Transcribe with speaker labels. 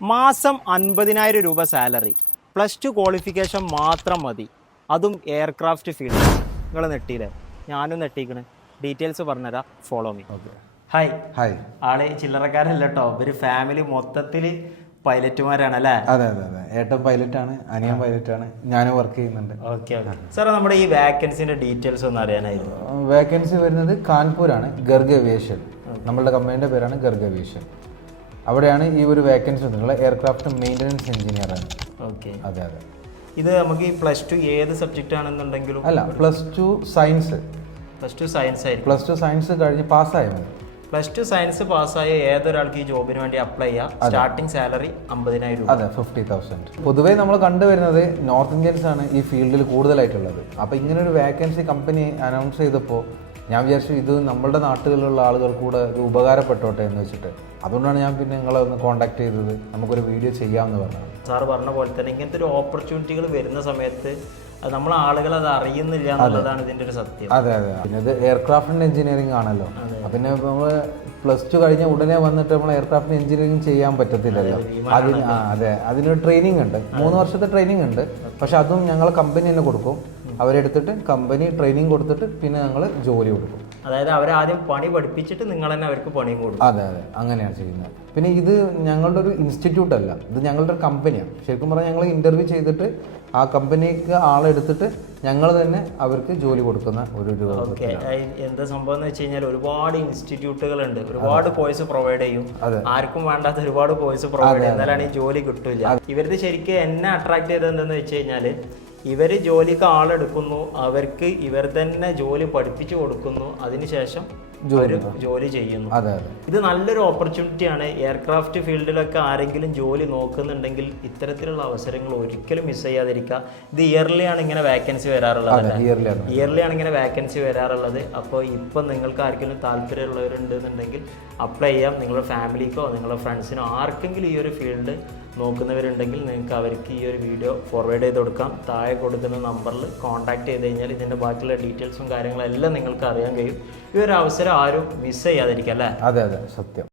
Speaker 1: മാസം അൻപതിനായിരം രൂപ സാലറി. പ്ലസ് ടു ക്വാളിഫിക്കേഷൻ മാത്രം മതി. അതും എയർക്രാഫ്റ്റ് ഫീൽഡ്. നിങ്ങൾ നെട്ടിയില്ലേ ഞാനും നെട്ടിക്കണ്. ഡീറ്റെയിൽസ് പറഞ്ഞുതരാം ഫോളോ മീ ഹായ്
Speaker 2: ഹായ്
Speaker 1: ആൾ ചില്ലറക്കാരല്ല കേട്ടോ ഒരു ഫാമിലി മൊത്തത്തിൽ പൈലറ്റുമാരാണ് അല്ലേ?
Speaker 2: അതെ അതെ അതെ. ഏട്ടൻ പൈലറ്റാണ് അനിയൻ പൈലറ്റാണ് ഞാനും വർക്ക് ചെയ്യുന്നുണ്ട്.
Speaker 1: ഓക്കെ ഓക്കെ സാറേ നമ്മുടെ ഈ വാക്കൻസിന്റെ ഡീറ്റെയിൽസ് ഒന്ന് അറിയാനായിരുന്നു.
Speaker 2: വേക്കൻസി വരുന്നത് കാൺപൂരാണ് ഗർഗ് ഏവിയേഷൻ നമ്മളുടെ കമ്പനിയുടെ പേരാണ് ഗർഗ് ഏവിയേഷൻ അവിടെയാണ് ഈ ഒരു വേക്കൻസി നിങ്ങൾ എയർക്രാഫ്റ്റ് മെയിന്റനൻസ് എഞ്ചിനീയർ ആണ്.
Speaker 1: ഓക്കെ
Speaker 2: അതെ അതെ.
Speaker 1: ഇത് നമുക്ക് ഈ പ്ലസ് ടു ഏത് സബ്ജക്റ്റ് ആണെന്നുണ്ടെങ്കിലും
Speaker 2: അല്ല plus two science
Speaker 1: plus two science ആയിരിക്കും.
Speaker 2: പ്ലസ് ടു സയൻസ് കഴിഞ്ഞ് പാസ്സായി മതി.
Speaker 1: പ്ലസ് ടു സയൻസ് പാസ്സായ ഏതൊരാൾക്ക് ഈ ജോബിന് വേണ്ടി അപ്ലൈ ചെയ്യാം? സ്റ്റാർട്ടിംഗ് സാലറി അമ്പതിനായിരം രൂപ.
Speaker 2: അതെ ഫിഫ്റ്റി തൗസൻഡ് പൊതുവേ നമ്മൾ കണ്ടുവരുന്നത് നോർത്ത് ഇന്ത്യൻസ് ആണ് ഈ ഫീൽഡിൽ കൂടുതലായിട്ടുള്ളത്. അപ്പോൾ ഇങ്ങനെ ഒരു വേക്കൻസി കമ്പനി അനൗൺസ് ചെയ്തപ്പോൾ ഞാൻ വിചാരിച്ചു ഇത് നമ്മളുടെ നാട്ടുകളിലുള്ള ആളുകൾ കൂടെ ഇത് ഉപകാരപ്പെട്ടോട്ടെ എന്ന് വെച്ചിട്ട്. അതുകൊണ്ടാണ് ഞാൻ പിന്നെ നിങ്ങളെ ഒന്ന് കോൺടാക്ട് ചെയ്തത്. നമുക്കൊരു വീഡിയോ ചെയ്യാമെന്ന് പറഞ്ഞു
Speaker 1: സാറ് പറഞ്ഞ പോലെ തന്നെ ഇങ്ങനത്തെ ഒരു ഓപ്പർച്യൂണിറ്റികൾ വരുന്ന സമയത്ത് അത് നമ്മളെ ആളുകൾ അത് അറിയുന്നില്ല എന്നുള്ളതാണ് ഇതിന്റെ ഒരു സത്യം.
Speaker 2: അതെ അതെ. പിന്നെ ഇത് എയർക്രാഫ്റ്റ് എഞ്ചിനീയറിംഗ് ആണല്ലോ. പിന്നെ നമ്മൾ പ്ലസ് ടു കഴിഞ്ഞ ഉടനെ വന്നിട്ട് നമ്മൾ എയർക്രാഫ്റ്റ് എഞ്ചിനീയറിംഗ് ചെയ്യാൻ പറ്റത്തില്ലല്ലോ. അതിന് അതെ. അതിനൊരു ട്രെയിനിങ് ഉണ്ട്. മൂന്ന് വർഷത്തെ ട്രെയിനിങ് ഉണ്ട്. പക്ഷെ അതും ഞങ്ങൾ കമ്പനി തന്നെ കൊടുക്കും. അവരെടുത്തിട്ട് കമ്പനി ട്രെയിനിങ് കൊടുത്തിട്ട് പിന്നെ ഞങ്ങൾ ജോലി കൊടുക്കും.
Speaker 1: അതായത് അവരെ ആദ്യം പണി പഠിപ്പിച്ചിട്ട് നിങ്ങൾ തന്നെ അവർക്ക് പണി കൊടുക്കും.
Speaker 2: അതെ അതെ. അങ്ങനെയാണ് ചെയ്യുന്നത്. പിന്നെ ഇത് ഞങ്ങളുടെ ഒരു ഇൻസ്റ്റിറ്റ്യൂട്ട് അല്ല. ഇത് ഞങ്ങളുടെ ഒരു കമ്പനിയാണ് ശരിക്കും പറഞ്ഞാൽ ഞങ്ങൾ ഇന്റർവ്യൂ ചെയ്തിട്ട് ആ കമ്പനിക്ക് ആളെടുത്തിട്ട് ഞങ്ങൾ തന്നെ അവർക്ക് ജോലി കൊടുക്കുന്ന ഒരു
Speaker 1: ഓക്കെ എന്താ സംഭവം എന്ന് വെച്ച് കഴിഞ്ഞാൽ ഒരുപാട് ഇൻസ്റ്റിറ്റ്യൂട്ടുകൾ ഉണ്ട്. ഒരുപാട് കോഴ്സ് പ്രൊവൈഡ് ചെയ്യും. ആർക്കും വേണ്ടാത്ത ഒരുപാട് കോഴ്സ് പ്രൊവൈഡ് ചെയ്യും. എന്നാലാണ് ഈ ജോലി കിട്ടില്ല. ഇവരുടെ ശരിക്കും എന്നെ അട്രാക്ട് ചെയ്തത് എന്താണെന്ന് വെച്ച് കഴിഞ്ഞാൽ ഇവർ ജോലിക്ക് ആളെടുക്കുന്നു അവർക്ക് ഇവർ തന്നെ ജോലി പഠിപ്പിച്ചു കൊടുക്കുന്നു. അതിനുശേഷം ജോലി ചെയ്യുന്നു. ഇത് നല്ലൊരു ഓപ്പർച്യൂണിറ്റിയാണ് എയർക്രാഫ്റ്റ് ഫീൽഡിലൊക്കെ ആരെങ്കിലും ജോലി നോക്കുന്നുണ്ടെങ്കിൽ ഇത്തരത്തിലുള്ള അവസരങ്ങൾ ഒരിക്കലും മിസ് ചെയ്യാതിരിക്കുക. ഇത് ഇയർലി ആണ് ഇങ്ങനെ വേക്കൻസി വരാറുള്ളത്?
Speaker 2: ഇയർലി ആണ്.
Speaker 1: ഇങ്ങനെ വേക്കൻസി വരാറുള്ളത്. അപ്പോൾ ഇപ്പം നിങ്ങൾക്ക് ആർക്കെങ്കിലും താല്പര്യമുള്ളവരുണ്ടെന്നുണ്ടെങ്കിൽ അപ്ലൈ ചെയ്യാം. നിങ്ങളുടെ ഫാമിലിക്കോ നിങ്ങളുടെ ഫ്രണ്ട്സിനോ ആർക്കെങ്കിലും ഈ ഒരു ഫീൽഡ് നോക്കുന്നവരുണ്ടെങ്കിൽ നിങ്ങൾക്ക് അവർക്ക് ഈ ഒരു വീഡിയോ ഫോർവേഡ് ചെയ്ത് കൊടുക്കാം. താഴെ കൊടുക്കുന്ന നമ്പറിൽ കോൺടാക്ട് ചെയ്ത് കഴിഞ്ഞാൽ ഇതിന്റെ ബാക്കിയുള്ള ഡീറ്റെയിൽസും കാര്യങ്ങളെല്ലാം നിങ്ങൾക്ക് അറിയാൻ കഴിയും. ഈ ഒരു അവസരം ആരും മിസ് ചെയ്യാതിരിക്കും അല്ലേ
Speaker 2: അതെ അതെ. സത്യം.